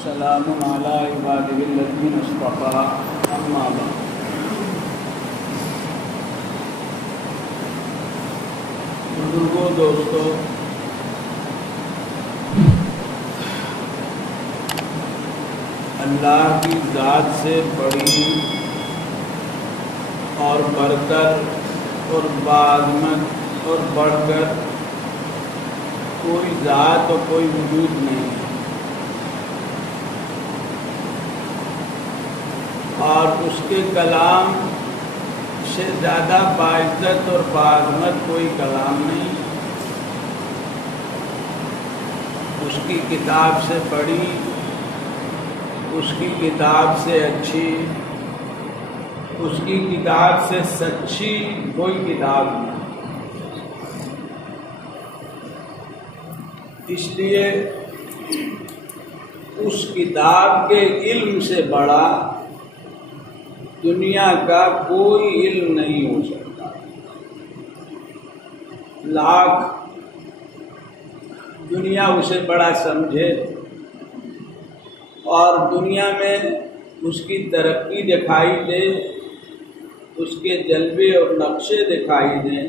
سلام علی عبادہ الذین اصطفیٰ اما بعد۔ بزرگوں، دوستوں، اللہ کی ذات سے بڑی اور برتر اور باعظمت اور بڑھ کر کوئی ذات اور کوئی وجود نہیں ہے، اور اس کے کلام سے زیادہ باعزت اور باعظمت کوئی کلام نہیں۔ اس کی کتاب سے بڑی، اس کی کتاب سے اچھی، اس کی کتاب سے سچی کوئی کتاب نہیں۔ اس لیے اس کتاب کے علم سے بڑا دنیا کا کوئی علم نہیں ہو سکتا۔ لاکھ دنیا اسے بڑا سمجھے اور دنیا میں اس کی ترقی دکھائی دے، اس کے جلوے اور نقشے دکھائی دیں،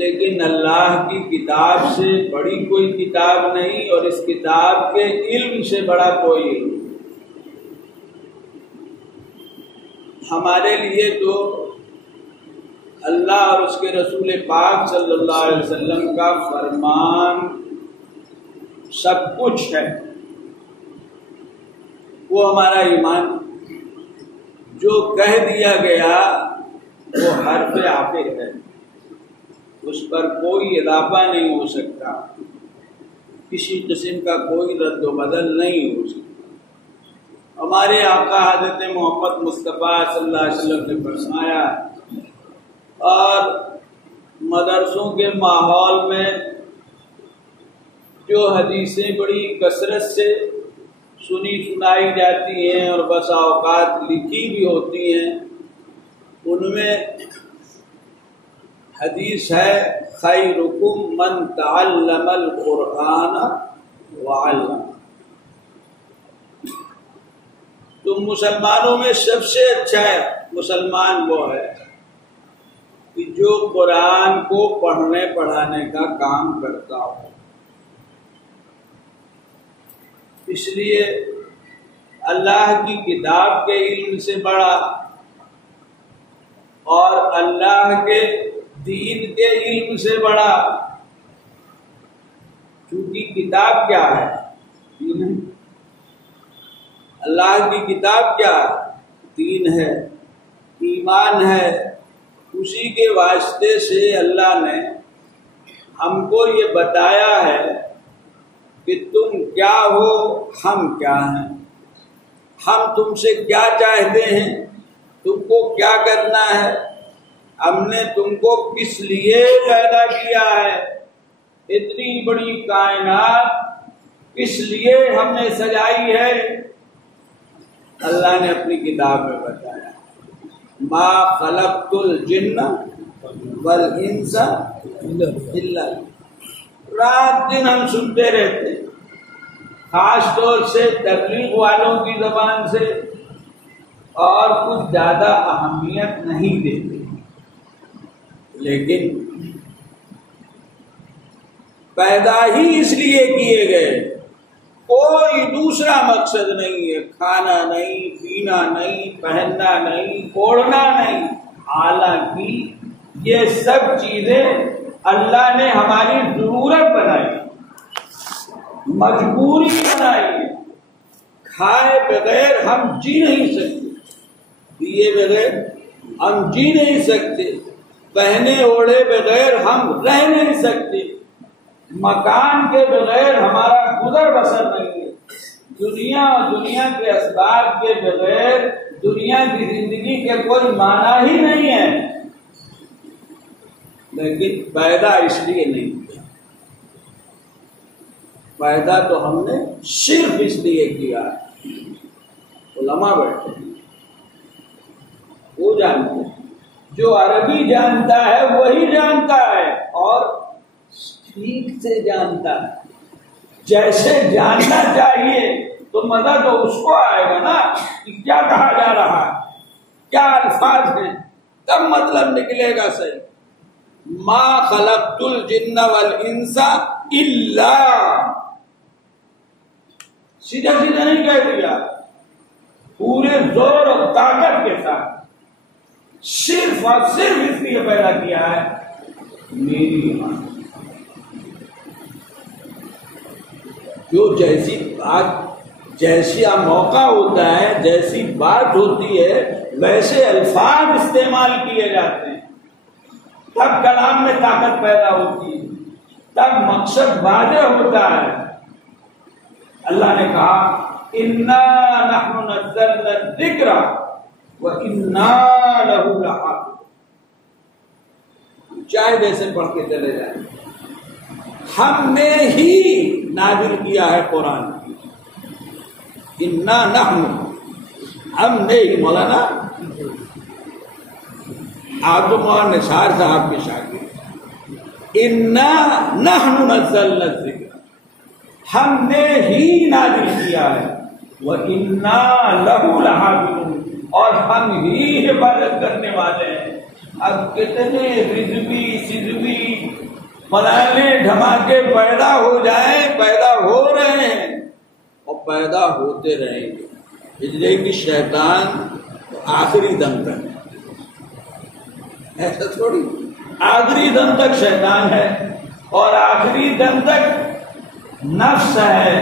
لیکن اللہ کی کتاب سے بڑی کوئی کتاب نہیں، اور اس کتاب کے علم سے بڑا کوئی علم۔ ہمارے لیے تو اللہ اور اس کے رسول پاک صلی اللہ علیہ وسلم کا فرمان سب کچھ ہے، وہ ہمارا ایمان۔ جو کہہ دیا گیا وہ حرف آخر ہے، اس پر کوئی اضافہ نہیں ہو سکتا، کسی قسم کا کوئی رد و بدل نہیں ہو سکتا۔ ہمارے آقا حضرت محمد مصطفیٰ صلی اللہ علیہ وسلم نے فرمایا، اور مدرسوں کے ماحول میں جو حدیثیں بڑی کثرت سے سنی سنائی جاتی ہیں اور بسا اوقات لکھی بھی ہوتی ہیں، ان میں حدیث ہے، خیرکم من تعلم القرآن وعلم۔ تم مسلمانوں میں سب سے اچھا مسلمان وہ ہے کہ جو قرآن کو پڑھنے پڑھانے کا کام کرتا ہو۔ اس لیے اللہ کی کتاب کے علم سے بڑا اور اللہ کے دین کے علم سے بڑا، کیونکہ کتاب کیا ہے؟ دین ہے۔ اللہ کی کتاب کیا ہے؟ دین ہے، ایمان ہے۔ اسی کے واسطے سے اللہ نے ہم کو یہ بتایا ہے کہ تم کیا ہو، ہم کیا ہیں، ہم تم سے کیا چاہتے ہیں، تم کو کیا کرنا ہے، ہم نے تم کو کس لیے پیدا کیا ہے، اتنی بڑی کائنات کس لیے ہم نے سجائی ہے، اللہ نے اپنی کتاب میں بتایا۔ ما خلقت الجن والانس الا، رات دن ہم سنتے رہتے ہیں، خاص طور سے تبلیغ والوں کی زبان سے، اور کچھ زیادہ اہمیت نہیں دیتے، لیکن پیدا ہی اس لیے کیے گئے، کوئی دوسرا مقصد نہیں ہے، کھانا نہیں، پینا نہیں، پہننا نہیں، اوڑھنا نہیں، حالانکہ یہ سب چیزیں اللہ نے ہماری ضرورت بنائی، مجبوری بنائی۔ کھائے بغیر ہم جی نہیں سکتے، پیے بغیر ہم جی نہیں سکتے، پہنے اوڑھے بغیر ہم رہ نہیں سکتے، مکان کے بغیر ہمارا گزر بسر نہیں ہے، دنیا اور دنیا کے اسباب کے بغیر دنیا کی زندگی کے کوئی معنی ہی نہیں ہے، لیکن پیدا اس لیے نہیں کیا۔ پیدا تو ہم نے صرف اس لیے کیا ہے۔ علماء بیٹھے ہیں، وہ جانتے ہیں، جو عربی جانتا ہے وہی جانتا ہے، اور ٹھیک سے جانتا ہے، جیسے جاننا چاہیے تو مزہ تو اس کو آئے گا نا کہ کیا کہا جا رہا ہے، کیا الفاظ ہیں، تب مطلب نکلے گا صحیح۔ ما خلقت الجن والانس الا، سیدھا سیدھا نہیں کہہ دیا، پورے زور اور طاقت کے ساتھ صرف اور صرف اس لیے پیدا کیا ہے میری ایمان، جو جیسی بات جیسا موقع ہوتا ہے، جیسی بات ہوتی ہے، ویسے الفاظ استعمال کیے جاتے ہیں، تب کلام میں طاقت پیدا ہوتی ہے، تب مقصد واضح ہوتا ہے۔ اللہ نے کہا انا نحن نزلنا الذکر وانا لہ لحافظون، چاہے جیسے پڑھ کے چلے جائیں، ہم نے ہی نازل کیا ہے قرآن، انا نحن، ہم نے ہی، مولانا آدم اور نثار صاحب کے شاگرد، انا نحن نزلنا الذکر، ہم نے ہی نازل کیا ہے، وَإِنَّا لَهُ لَحَافِظُونَ، اور ہم ہی حفاظت کرنے والے ہیں۔ اب کتنے رضوی سضوی ملالے دھماکے پیدا ہو جائیں، پیدا ہو رہے ہیں اور پیدا ہوتے رہیں گے، اس لیے کہ شیطان آخری دم تک، ایسا تھوڑی، آخری دم تک شیطان ہے اور آخری دم تک نفس ہے،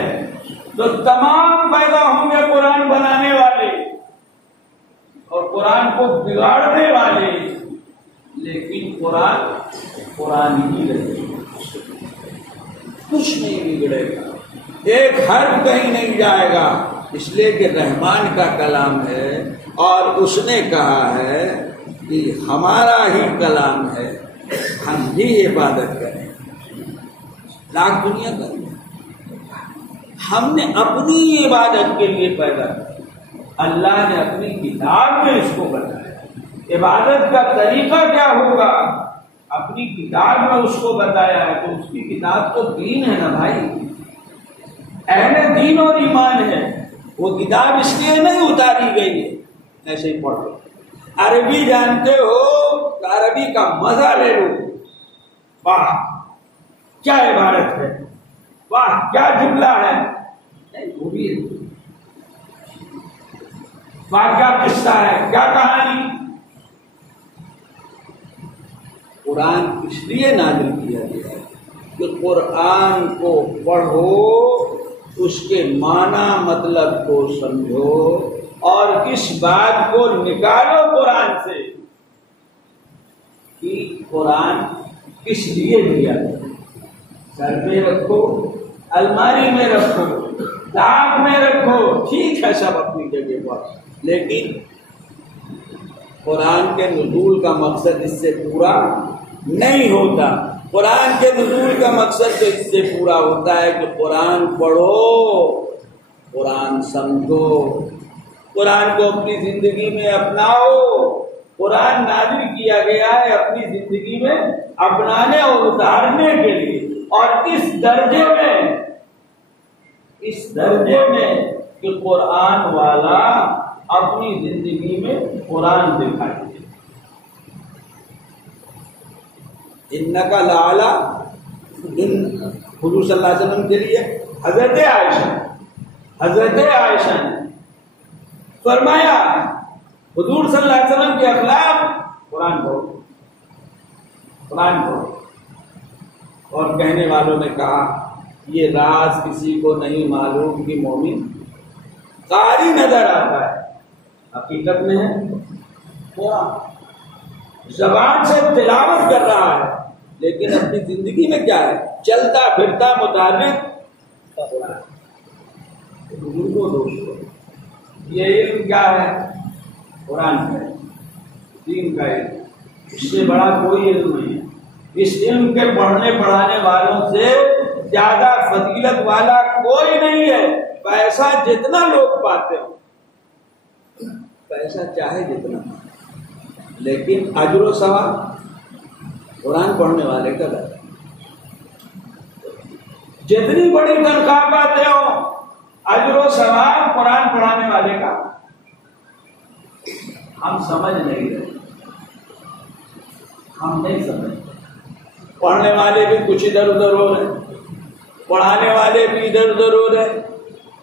تو تمام پیدا ہوں گے قرآن بنانے والے اور قرآن کو بگاڑنے والے، لیکن قرآن ہی رہے گا، کچھ نہیں بگڑے گا، ایک حرف کہیں نہیں جائے گا، اس لیے کہ رحمان کا کلام ہے اور اس نے کہا ہے کہ ہمارا ہی کلام ہے، ہم ہی عبادت کریں، لاکھ دنیا کریں، ہم نے اپنی عبادت کے لیے پیدا کیا، اللہ نے اپنی کتاب میں اس کو بتایا، عبادت کا طریقہ کیا ہوگا اپنی کتاب میں اس کو بتایا ہے، تو اس کی کتاب تو دین ہے نا بھائی، اہل دین اور ایمان ہے، وہ کتاب اس لیے نہیں اتاری گئی ہے ایسے ہی پڑھ لو، عربی جانتے ہو تو عربی کا مزہ لے لو، واہ کیا عبارت ہے، واہ کیا جملہ ہے، وہ بھی ہے، واہ کیا قصہ ہے، کیا کہانی۔ قرآن اس لیے نازل کیا گیا ہے کہ قرآن کو پڑھو، اس کے معنی مطلب کو سمجھو اور اس بات کو نکالو قرآن سے کہ قرآن کس لیے دیا گیا، سر میں رکھو، الماری میں رکھو، داغ میں رکھو، ٹھیک ہے سب اپنی جگہ پر، لیکن قرآن کے نزول کا مقصد اس سے پورا نہیں ہوتا، قرآن کے نزول کا مقصد تو اس سے پورا ہوتا ہے کہ قرآن پڑھو، قرآن سمجھو، قرآن کو اپنی زندگی میں اپناؤ، قرآن نازل کیا گیا ہے اپنی زندگی میں اپنانے اور اتارنے کے لیے، اور اس درجے میں کہ قرآن والا اپنی زندگی میں قرآن دکھائے، انکا لعلی، حضور صلی اللہ علیہ وسلم کے لیے حضرت عائشہ نے فرمایا حضور صلی اللہ علیہ وسلم کے اخلاق، قرآن پڑھو، اور کہنے والوں نے کہا یہ راز کسی کو نہیں معلوم کہ مومن قاری نظر آتا ہے، حقیقت میں ہے قرآن، زبان سے تلاوت کر رہا ہے لیکن اپنی زندگی میں کیا ہے، چلتا پھرتا مطابق قرآن۔ بزرگوں دوستوں، یہ علم کیا ہے، قرآن کا ہے، دین کا علم، اس سے بڑا کوئی علم نہیں ہے، اس علم کے پڑھنے پڑھانے والوں سے زیادہ فضیلت والا کوئی نہیں ہے، پیسہ جتنا لوگ پاتے ہو، پیسہ چاہے جتنا، لیکن اجر و ثواب قرآن پڑھنے والے کا ہے۔ جتنی بڑی تنخواہ پاتے ہو، اجر و ثواب قرآن پڑھانے والے کا ہم سمجھ نہیں رہے، ہم نہیں سمجھ۔ پڑھنے والے بھی کچھ ادھر ادھر ہو رہے، پڑھانے والے بھی ادھر ادھر ہو رہے،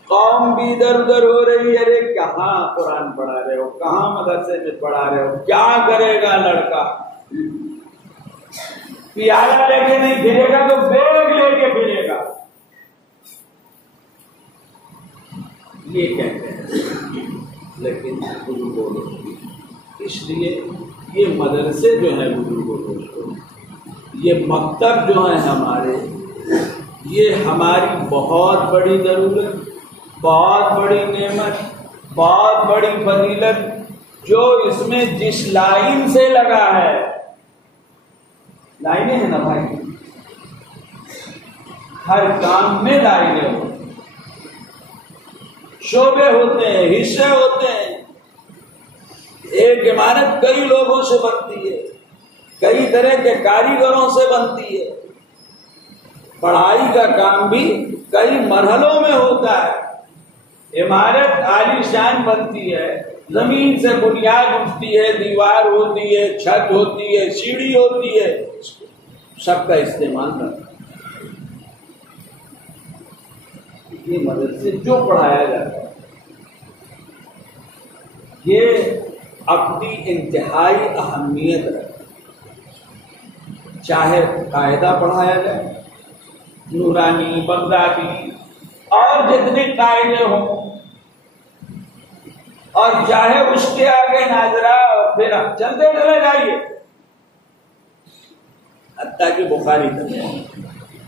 قوم بھی ادھر ادھر ہو رہی ہے۔ ارے کہاں قرآن پڑھا رہے ہو، کہاں مدرسے میں پڑھا رہے ہو، کیا کرے گا لڑکا؟ پیالہ لے کے نہیں پھرے گا تو بیگ لے کے پھرے گا، یہ کہتے ہیں۔ لیکن بزرگوں، اس لیے یہ مدرسے جو ہیں بزرگوں دوستوں، یہ مکتب جو ہیں ہمارے، یہ ہماری بہت بڑی ضرورت، بہت بڑی نعمت، بہت بڑی فضیلت، جو اس میں جس لائن سے لگا ہے، لائنیں ہیں نا بھائی، ہر کام میں لائنیں ہوتی ہیں، شعبے ہوتے ہیں، حصے ہوتے ہیں۔ ایک عمارت کئی لوگوں سے بنتی ہے، کئی طرح کے کاریگروں سے بنتی ہے۔ پڑھائی کا کام بھی کئی مرحلوں میں ہوتا ہے۔ عمارت عالی شان بنتی ہے، زمین سے بنیاد اٹھتی ہے، دیوار ہوتی ہے، چھت ہوتی ہے، سیڑھی ہوتی ہے، سب کا استعمال کرتا ہے۔ یہ مدرسے جو پڑھایا جاتا ہے یہ اپنی انتہائی اہمیت رکھتا ہے، چاہے قاعدہ پڑھایا جائے، نورانی، بغدادی اور جتنے قاعدے ہوں، اور چاہے اس کے آگے ناظرہ، اور پھر چلتے چلے جائیے حتیٰ کہ بخاری تک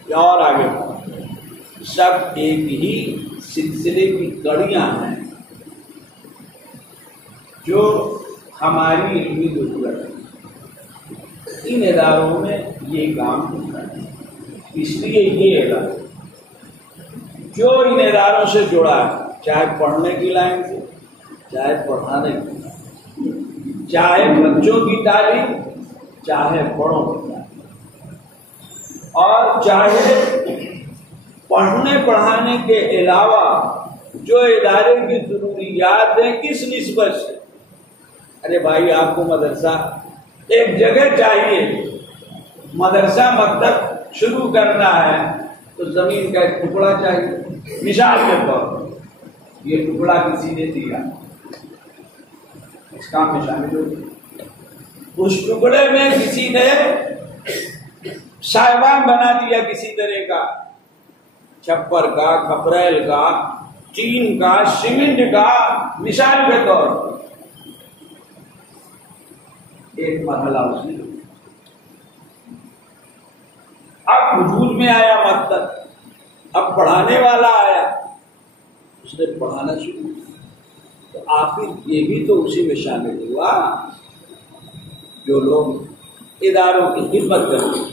یا اور آگے سب ایک ہی سلسلے کی کڑیاں ہیں جو ہماری علمی ضرورت ہے۔ ان اداروں میں یہ کام ہوتا ہے، اس لیے یہ ادارہ جو ان اداروں سے جڑا ہے، چاہے پڑھنے کی لائن سے، چاہے پڑھانے کی، چاہے بچوں کی تعلیم، چاہے بڑوں کی تعلیم، اور چاہے پڑھنے پڑھانے کے علاوہ جو ادارے کی ضروریات ہیں کس نسبت سے۔ ارے بھائی آپ کو مدرسہ ایک جگہ چاہیے، مدرسہ مکتب شروع کرنا ہے تو زمین کا ایک ٹکڑا چاہیے۔ مثال کے طور پر یہ ٹکڑا کسی نے دیا، اس کام میں شامل ہو گیا، اس ٹکڑے میں کسی نے سائبان بنا دیا کسی طرح کا، چھپر کا، کپریل کا، ٹین کا، سیمنٹ کا، مثال کے طور پر ایک مرحلہ اس نے۔ اب وجود میں آیا مکتب، اب پڑھانے والا آیا، اس نے پڑھانا شروع کیا، تو آخر یہ بھی تو اسی میں شامل ہوا جو لوگ اداروں کی خدمت کرتے ہیں۔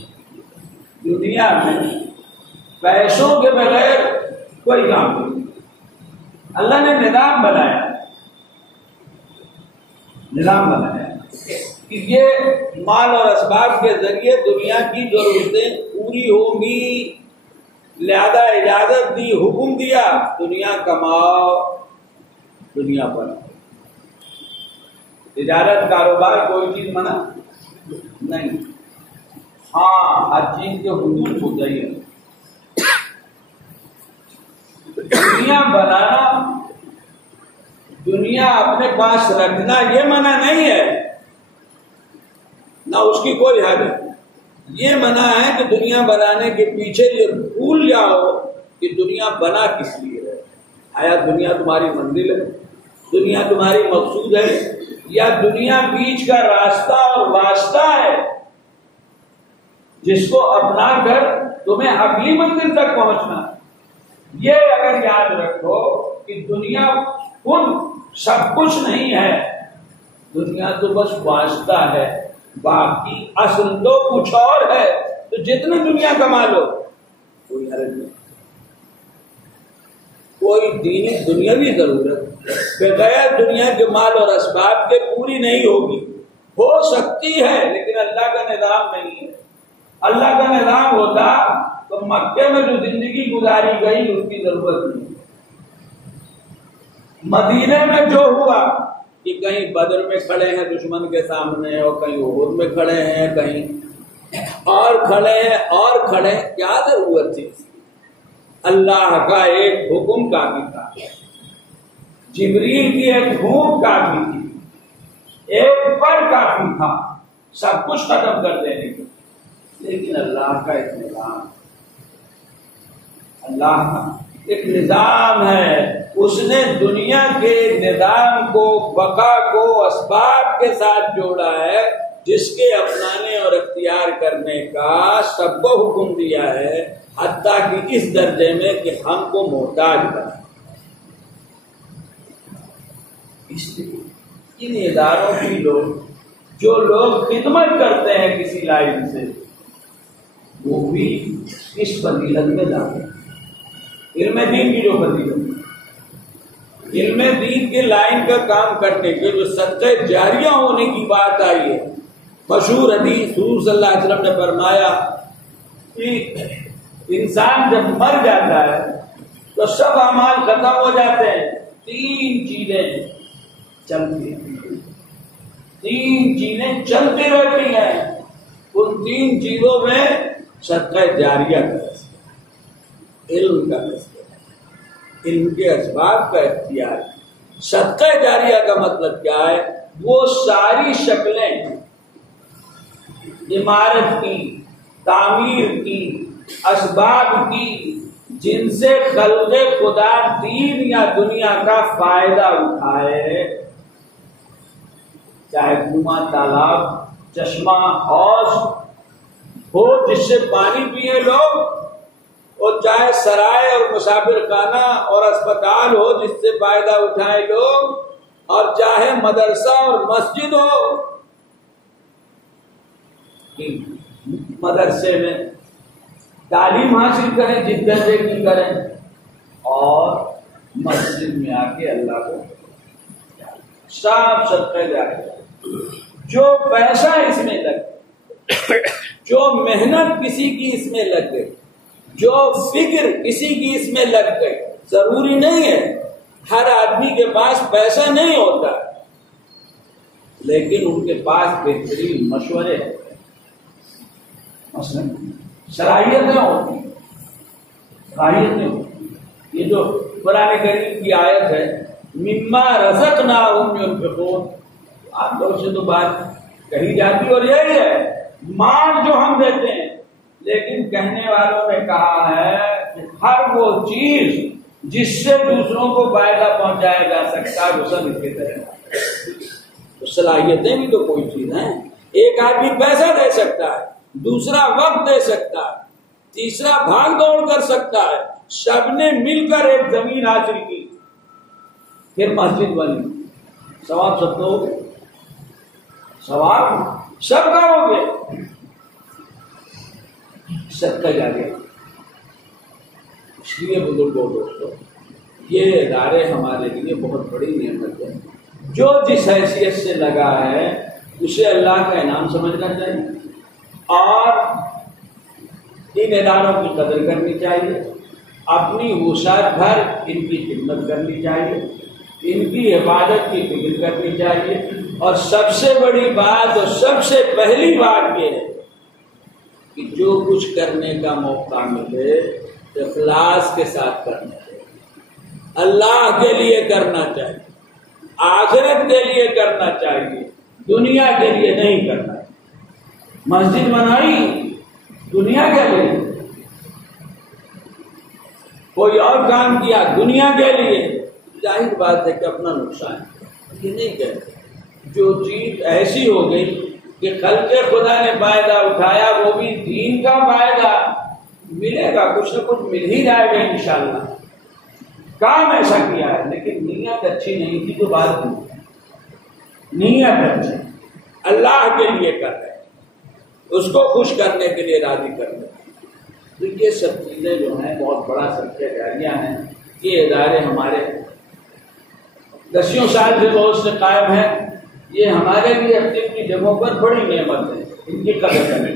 دنیا میں پیسوں کے بغیر کوئی کام نہیں، اللہ نے نظام بنایا کہ یہ مال اور اسباب کے ذریعے دنیا کی ضرورتیں پوری ہوں گی، لہذا اجازت دی، حکم دیا، دنیا کماؤ، دنیا پر تجارت کاروبار کوئی چیز منع نہیں، ہاں ہر چیز کے حدود ہو گئی ہے۔ دنیا بنانا، دنیا اپنے پاس رکھنا یہ منع نہیں ہے، نہ اس کی کوئی حد ہے۔ یہ منع ہے کہ دنیا بنانے کے پیچھے یہ بھول جاؤ کہ دنیا بنا کس لیے ہے۔ آیا دنیا تمہاری منزل ہے، دنیا تمہاری مقصود ہے، یا دنیا بیچ کا راستہ اور واسطہ ہے جس کو اپنا کر تمہیں اگلی منزل تک پہنچنا۔ یہ اگر یاد رکھو کہ دنیا خود سب کچھ نہیں ہے، دنیا تو بس واسطہ ہے، باقی اصل تو کچھ اور ہے، تو جتنی دنیا کما لو کوئی حرج نہیں۔ کوئی دینی دنیاوی ضرورت بغیر دنیا کے مال اور اسباب کے پوری نہیں ہوگی، ہو سکتی ہے لیکن اللہ کا نظام نہیں ہے۔ اللہ کا نظام ہوتا تو مکے میں جو زندگی گزاری گئی اس کی ضرورت نہیں. مدینے میں جو ہوا کہ کہیں بدر میں کھڑے ہیں دشمن کے سامنے، اور کہیں احد میں کھڑے ہیں، کہیں اور کھڑے ہیں اور کھڑے ہیں، کیا ضرورت تھی؟ اللہ کا ایک حکم کافی تھا، جبریل کی ایک دھوپ کافی تھی، ایک پر کافی تھا سب کچھ ختم کر دینے کے. لیکن اللہ کا ایک نظام، اللہ کا ایک نظام ہے. اس نے دنیا کے نظام کو، بقا کو اسباب کے ساتھ جوڑا ہے، جس کے اپنانے اور اختیار کرنے کا سب کو حکم دیا ہے، حتیٰ کہ اس درجے میں کہ ہم کو محتاج بنا. اس لیے ان اداروں کی لوگ، جو لوگ خدمت کرتے ہیں کسی لائن سے، وہ بھی اس فضیلت میں داخل. علم دین کی جو فضیلت ہے، علم دین کے لائن کا کام کرنے کے جو صدقہ جاریہ ہونے کی بات آئی ہے. مشہور حدیث حضور صلی اللہ علیہ وسلم نے فرمایا کہ انسان جب مر جاتا ہے تو سب اعمال ختم ہو جاتے ہیں، تین چیزیں چلتی ہیں، تین چیزیں چلتی رہتی ہیں. ان تین چیزوں میں صدقہ جاریہ کا رزق، علم کا رزق، علم کے اسباب کا اختیار. صدقہ جاریہ کا مطلب کیا ہے؟ وہ ساری شکلیں عمارت کی، تعمیر کی، اسباب کی، جن سے خلق خدا دین یا دنیا کا فائدہ اٹھائے، چاہے کنواں، تالاب، چشمہ، حوض ہو جس سے پانی پیے لوگ، اور چاہے سرائے اور مسافر خانہ اور اسپتال ہو جس سے فائدہ اٹھائے لوگ، اور چاہے مدرسہ اور مسجد ہو، مدرسے میں تعلیم حاصل کریں جس درجے کی کریں، اور مسجد میں آ کے اللہ کو صاف صدقہ جاریہ. جو پیسہ اس میں لگ، جو محنت کسی کی اس میں لگ گئی، جو فکر کسی کی اس میں لگ گئی، ضروری نہیں ہے ہر آدمی کے پاس پیسہ نہیں ہوتا، لیکن ان کے پاس بہترین مشورے ہوتے ہیں، مثلا صلاحیتیں ہوتی ہیں، صلاحیتیں ہوتی ہیں. یہ جو قرآن کریم کی آیت ہے مما رزقناہم ينفقون، آپ لوگ سے تو بات کہی جاتی اور یہی ہے مال جو ہم دیتے ہیں، لیکن کہنے والوں نے کہا ہے کہ ہر وہ چیز جس سے دوسروں کو فائدہ پہنچایا جا سکتا ہے وہ سب اس کے طرح. تو صلاحیتیں بھی تو کوئی چیز ہیں. ایک آدمی پیسہ دے سکتا ہے، دوسرا وقت دے سکتا ہے، تیسرا بھاگ دوڑ کر سکتا ہے. سب نے مل کر ایک زمین حاصل کی، پھر مسجد بنی، ثواب سب کا ہو گیا، ثواب سب کا ہو گیا. صدقہ جاریہ. اس لیے بزرگوں دوستوں، یہ ادارے ہمارے لیے بہت بڑی نعمت ہے. جو جس حیثیت سے لگا ہے اسے اللہ کا انعام سمجھنا چاہیے، اور ان اداروں کی قدر کرنی چاہیے، اپنی وسعت بھر ان کی خدمت کرنی چاہیے، ان کی حفاظت کی فکر کرنی چاہیے. اور سب سے بڑی بات اور سب سے پہلی بات یہ ہے کہ جو کچھ کرنے کا موقع ملے اخلاص کے ساتھ کرنا چاہیے، اللہ کے لیے کرنا چاہیے، آخرت کے لیے کرنا چاہیے، دنیا کے لیے نہیں کرنا چاہیے. مسجد بنائی دنیا کے لیے، کوئی اور کام کیا دنیا کے لیے، ظاہر بات ہے کہ اپنا نقصان ہے. یہ نہیں کہتے. جو چیز ایسی ہو گئی کہ خلق خدا نے فائدہ اٹھایا، وہ بھی دین کا فائدہ ملے گا، کچھ نہ کچھ مل ہی جائے گا انشاءاللہ. کام ایسا کیا ہے لیکن نیت اچھی نہیں تھی تو بات نہیں. نیت اچھی، اللہ کے لیے کر رہے، اس کو خوش کرنے کے لیے راضی کرنے. تو یہ سب چیزیں جو ہیں بہت بڑا صدقہ جاریہ ہیں. یہ ادارے ہمارے دسیوں سال سے بہت سے قائم ہیں. یہ ہمارے لیے اپنی اپنی جگہوں پر بڑی نعمت ہے. ان کی قدر کریں.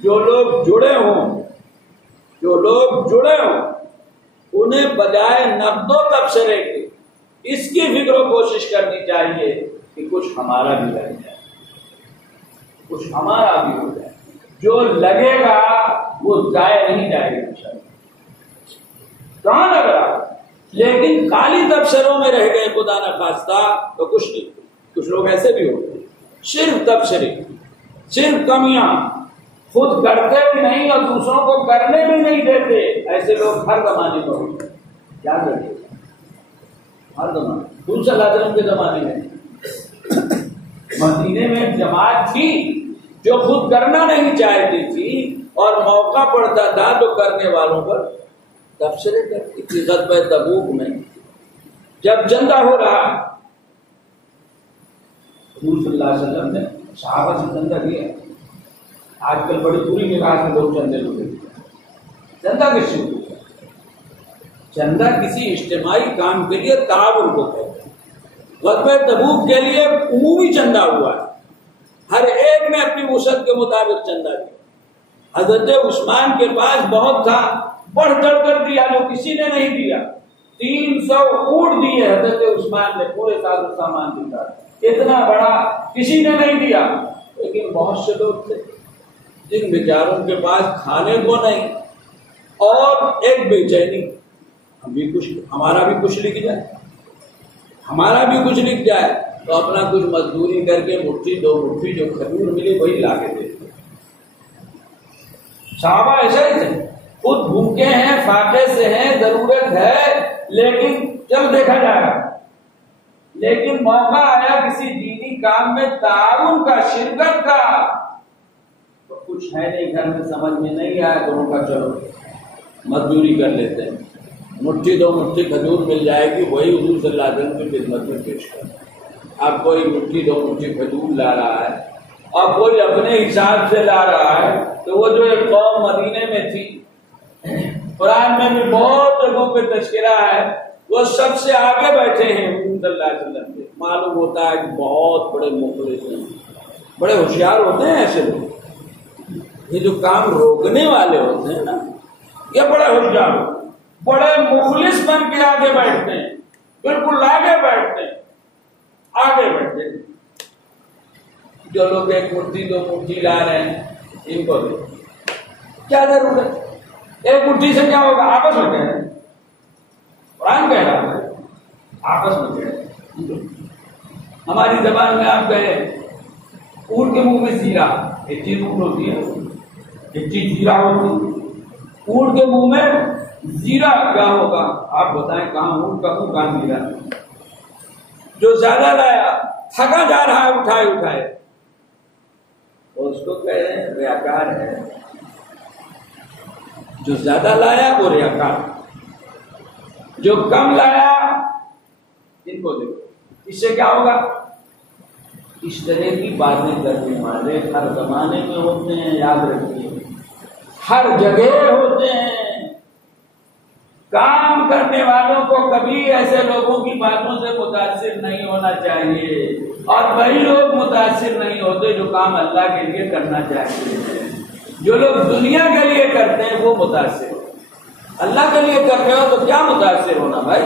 جو لوگ جڑے ہوں جو لوگ جڑے ہوں انہیں بجائے نقد و تبصرے کے اس کی فکر و کوشش کرنی چاہیے کہ کچھ ہمارا بھی لگ جائے، کچھ ہمارا بھی ہو جائے۔ جو لگے گا وہ ضائع نہیں جائے گا انشاءاللہ، کہاں لگ رہا، لیکن خالی تبصروں میں رہ گئے خدا نہ خواستہ تو کچھ نہیں۔ کچھ لوگ ایسے بھی ہوتے ہیں، صرف تبصرے، صرف کمیاں، خود کرتے بھی نہیں اور دوسروں کو کرنے بھی نہیں دیتے۔ ایسے لوگ ہر زمانے میں ہوتے ہیں، کیا کرتے ہر زمانے، حضور صلی اللہ علیہ وسلم کے زمانے میں مدینے میں جماعت تھی جو خود کرنا نہیں چاہتی تھی اور موقع پڑتا تھا تو کرنے والوں پر تبصرے کرتی تھی۔ غزوہ تبوک میں جب چندہ ہو رہا، حضور صلی اللہ علیہ وسلم نے صحابہ سے چندہ کیا۔ آج کل بڑی پوری نگاہ سے لوگ چندے لوگ چندہ کس چیز کو؟ چندہ کسی اجتماعی کام کے لیے تعاون کو کہتے ہیں۔ غزوہ تبوک کے لیے عمومی چندہ ہوا ہے، ہر ایک نے اپنی وسعت کے مطابق چندہ کیا۔ حضرت عثمان کے پاس بہت تھا، بڑھ چڑھ کر دیا جو کسی نے نہیں دیا۔ 300 اونٹ دیے حضرت عثمان نے، پورے ساز و سامان دیا، اتنا بڑا کسی نے نہیں دیا۔ لیکن بہت سے لوگ تھے جن بیچاروں کے پاس کھانے کو نہیں اور ایک بے چینی، ہمارا بھی کچھ لکھ جائے، ہمارا بھی کچھ لکھ جائے تو اپنا کچھ مزدوری کر کے مٹھی دو مٹھی جو کھجور ملی وہی لا کے دیتے۔ صحابہ ایسا ہی تھے، خود بھوکے ہیں، فاقے سے ہیں، ضرورت ہے، لیکن چل دیکھا جائے گا۔ لیکن موقع آیا کسی دینی کام میں تعاون کا، شرکت کا، تو کچھ ہے نہیں گھر میں، سمجھ میں نہیں آیا تو ان کا چلو مزدوری کر لیتے ہیں، مٹھی دو مٹھی کھجور مل جائے گی، وہی حضور صلی اللہ علیہ وسلم کی خدمت میں پیش کرنا۔ اب کوئی مٹھی دو مٹھی کھجور لا رہا ہے اور کوئی اپنے حساب سے لا رہا ہے، تو وہ جو ایک قوم مدینے میں تھی، قرآن میں بھی بہت جگہوں پہ تذکرہ ہے، وہ سب سے آگے بیٹھے ہیں حضور صلی اللہ علیہ وسلم سے۔ معلوم ہوتا ہے کہ بہت بڑے مخلص ہیں، بڑے ہوشیار ہوتے ہیں ایسے لوگ۔ یہ جو کام روکنے والے ہوتے ہیں نا، یہ بڑے ہوشیار ہوتے ہیں، بڑے مخلص بن کے آگے بیٹھتے ہیں، بالکل آگے بیٹھتے ہیں، آگے بیٹھتے ہیں۔ جو لوگ ایک مٹھی دو مٹھی لا رہے ہیں، ان کو دے، کیا ضرورت؟ ایک مٹھی سے کیا ہوگا؟ آپس میں کہہ رہے ہیں، قرآن کہہ رہا ہے آپس میں کہہ رہے ہیں۔ ہماری زبان میں آپ کہیں اونٹ کے منہ میں زیرہ، ایک چیز اونٹ ہوتی ہے، ایک چیز زیرہ ہوتی ہے۔ اونٹ کے منہ میں زیرہ کیا ہوگا؟ آپ بتائیں، کہاں اونٹ کا منہ، کہاں زیرہ؟ جو زیادہ لایا، تھکا جا رہا ہے اٹھائے اٹھائے، تو اس کو کہہ رہے ہیں ریاکار ہے۔ جو زیادہ لایا وہ ریاکار، جو کم لایا ان کو دیکھو، اس سے کیا ہوگا؟ اس طرح کی باتیں کرنے والے ہر زمانے میں ہوتے ہیں، یاد رکھیے، ہر جگہ ہوتے ہیں۔ کام کرنے والوں کو کبھی ایسے لوگوں کی باتوں سے متاثر نہیں ہونا چاہیے، اور وہی لوگ متاثر نہیں ہوتے جو کام اللہ کے لیے کرنا چاہتے ہیں۔ جو لوگ دنیا کے لیے کرتے ہیں وہ متاثر ہوتے ہیں، اللہ کے لیے کر رہے ہو تو کیا متاثر ہونا بھائی؟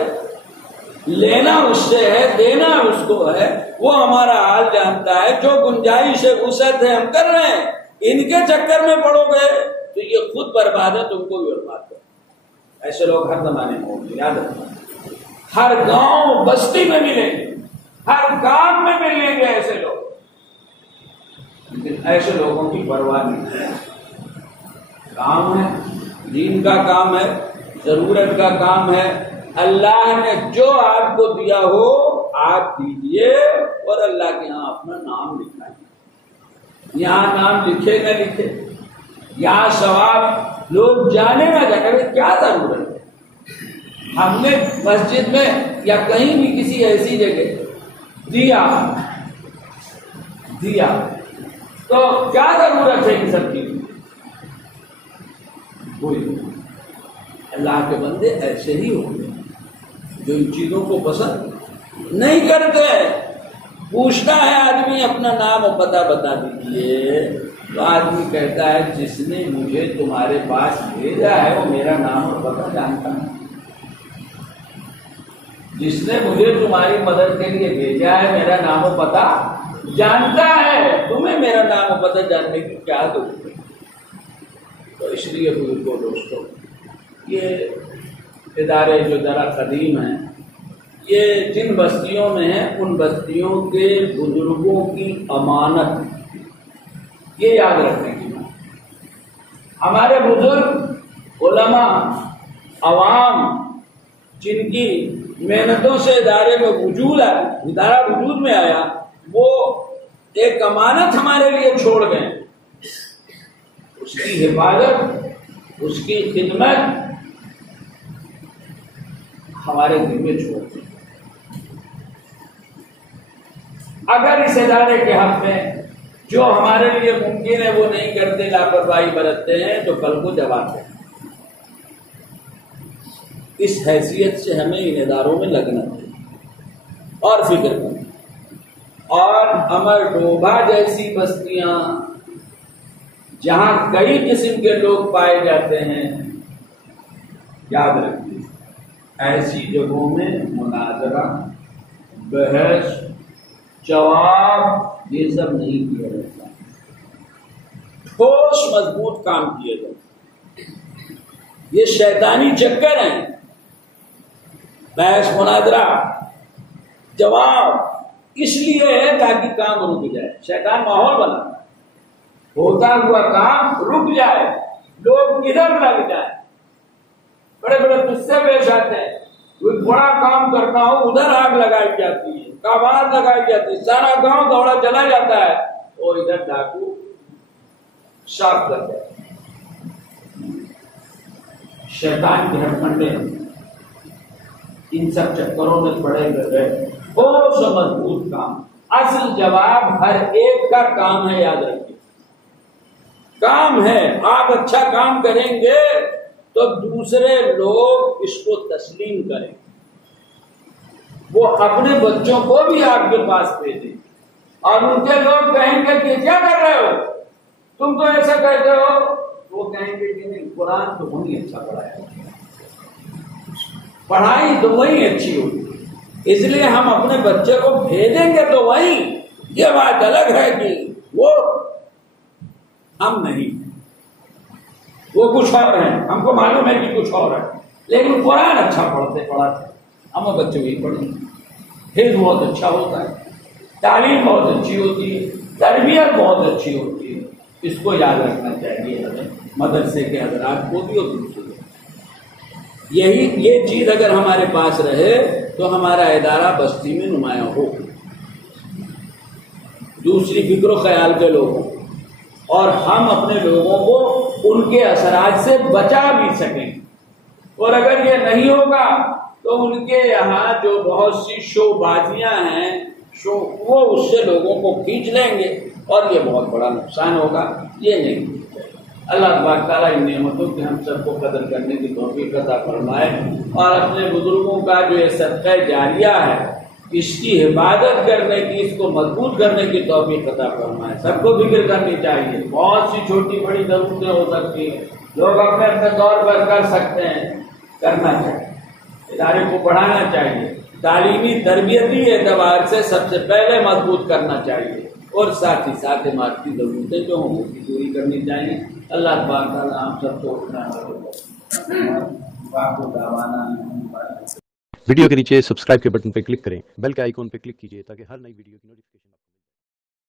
لینا اس سے ہے، دینا اس کو ہے، وہ ہمارا حال جانتا ہے۔ جو گنجائش ہے، وسعت ہے، ہم کر رہے ہیں، ان کے چکر میں پڑو گے تو یہ خود برباد ہے، تم کو بھی برباد ہے۔ ایسے لوگ ہر زمانے میں ہوں گے، یاد رکھنا، ہر گاؤں بستی میں ملیں گے، ہر کام میں ملیں گے ایسے لوگ، لیکن ایسے لوگوں کی پرواہ نہیں ہے۔ کام ہے، دین کا کام ہے، ضرورت کا کام ہے، اللہ نے جو آپ کو دیا ہو آپ دیجیے، اور اللہ کے ہاں اپنا نام لکھائیے۔ یہاں نام لکھے نہ لکھے، یہاں ثواب لوگ جانے نہ جانے، کیا ضرورت ہے؟ ہم نے مسجد میں یا کہیں بھی کسی ایسی جگہ دیا تو کیا ضرورت ہے ان سب کی؟ کوئی۔ اللہ کے بندے ایسے ہی ہوتے ہیں جو ان چیزوں کو پسند نہیں کرتے۔ پوچھتا ہے آدمی اپنا نام اور پتہ بتا دیجیے، تو آدمی کہتا ہے جس نے مجھے تمہارے پاس بھیجا ہے وہ میرا نام اور پتہ جانتا ہے، جس نے مجھے تمہاری مدد کے لیے بھیجا ہے میرا نام و پتہ جانتا ہے، تمہیں میرا نام و پتہ جاننے کی کیا ضرورت ہے؟ تو اس لیے بزرگوں دوستوں، یہ ادارے جو ذرا قدیم ہیں، یہ جن بستیوں میں ہیں ان بستیوں کے بزرگوں کی امانت، یہ یاد رکھنے کی بات۔ ہمارے بزرگ علماء عوام جن کی محنتوں سے ادارے میں ادارہ وجود میں آیا، وہ ایک امانت ہمارے لیے چھوڑ گئے، اس کی حفاظت، اس کی خدمت ہمارے دل میں چھوڑ دیں۔ اگر اس ادارے کے حق میں جو ہمارے لیے ممکن ہے وہ نہیں کرتے، لاپرواہی برتتے ہیں، تو کل کو جواب دیں۔ اس حیثیت سے ہمیں ان اداروں میں لگنا چاہیے اور فکر کرنا۔ اور امر ڈوبھا جیسی بستیاں جہاں کئی قسم کے لوگ پائے جاتے ہیں، یاد رکھیے ایسی جگہوں میں مناظرہ، بحث، جواب یہ سب نہیں کیا جاتا، ٹھوس مضبوط کام کیے جاتے۔ یہ شیطانی چکر ہیں، بحث، مناظرہ، جواب اس لیے ہے تاکہ کام رک جائے، شیطان ماحول بنا، ہوتا ہوا کام رک جائے، لوگ ادھر لگ جائیں، بڑے بڑے قصے پیش آتے ہیں، کوئی بڑا کام کرنا ہو ادھر آگ لگائی جاتی ہے، کباڑ لگائی جاتی ہے، سارا گاؤں دوڑا چلا جاتا ہے، اور ادھر ڈاکو صاف کرتے ہیں۔ شیطان کے ہر منڈے ان سب چکروں میں پڑے گئے، ٹھوس و مضبوط کام۔ اصل جواب ہر ایک کا کام ہے، یاد رکھیے کام ہے۔ آپ اچھا کام کریں گے تو دوسرے لوگ اس کو تسلیم کریں، وہ اپنے بچوں کو بھی آپ کے پاس بھیجیں، اور ان کے لوگ کہیں گے کہ کیا کر رہے ہو تم، تو ایسا کہتے ہو، وہ کہیں گے کہ نہیں قرآن تو وہی اچھا پڑھایا، پڑھائی تو وہی اچھی ہوگی، اس لیے ہم اپنے بچے کو بھیجیں گے تو وہی۔ یہ بات الگ ہے کہ وہ ہم نہیں، وہ کچھ اور ہیں، ہم کو معلوم ہے کہ کچھ اور ہے، لیکن قرآن اچھا پڑھاتے ہم بچے بھی پڑھیں، حفظ بہت اچھا ہوتا ہے، تعلیم بہت اچھی ہوتی ہے، تربیت بہت اچھی ہوتی ہے۔ اس کو یاد رکھنا چاہیے ہمیں، مدرسے کے حضرات کو بھی اور دوسرے کو۔ یہ چیز اگر ہمارے پاس رہے تو ہمارا ادارہ بستی میں نمایاں ہو، دوسری فکر و خیال کے لوگوں، اور ہم اپنے لوگوں کو ان کے اثرات سے بچا بھی سکیں۔ اور اگر یہ نہیں ہوگا تو ان کے یہاں جو بہت سی شو بازیاں ہیں، وہ اس سے لوگوں کو کھینچ لیں گے، اور یہ بہت بڑا نقصان ہوگا۔ یہ نہیں، اللہ تبارک تعالیٰ ان نعمتوں کی ہم سب کو قدر کرنے کی توفیق عطا فرمائے، اور اپنے بزرگوں کا جو یہ صدقہ جاریہ ہے اس کی حفاظت کرنے کی، اس کو مضبوط کرنے کی توفیق عطا فرمائے۔ سب کو فکر کرنی چاہیے، بہت سی چھوٹی بڑی ضرورتیں ہو سکتی ہیں، لوگ اپنے اپنے طور پر کر سکتے ہیں، کرنا چاہیے، ادارے کو بڑھانا چاہیے، تعلیمی تربیتی اعتبار سے سب سے پہلے مضبوط کرنا چاہیے، اور ساتھ ہی ساتھ عمارتی ضرورتیں جو ہوں وہ بھی پوری کرنی چاہیے۔ اللہ تبارک تعالیٰ ہم سب کو ویڈیو کے نیچے سبسکرائب کے بٹن پہ کلک کریں، بیل کے آئیکن پہ کلک کیجئے تاکہ ہر نئی ویڈیو کی نوٹیفکیشن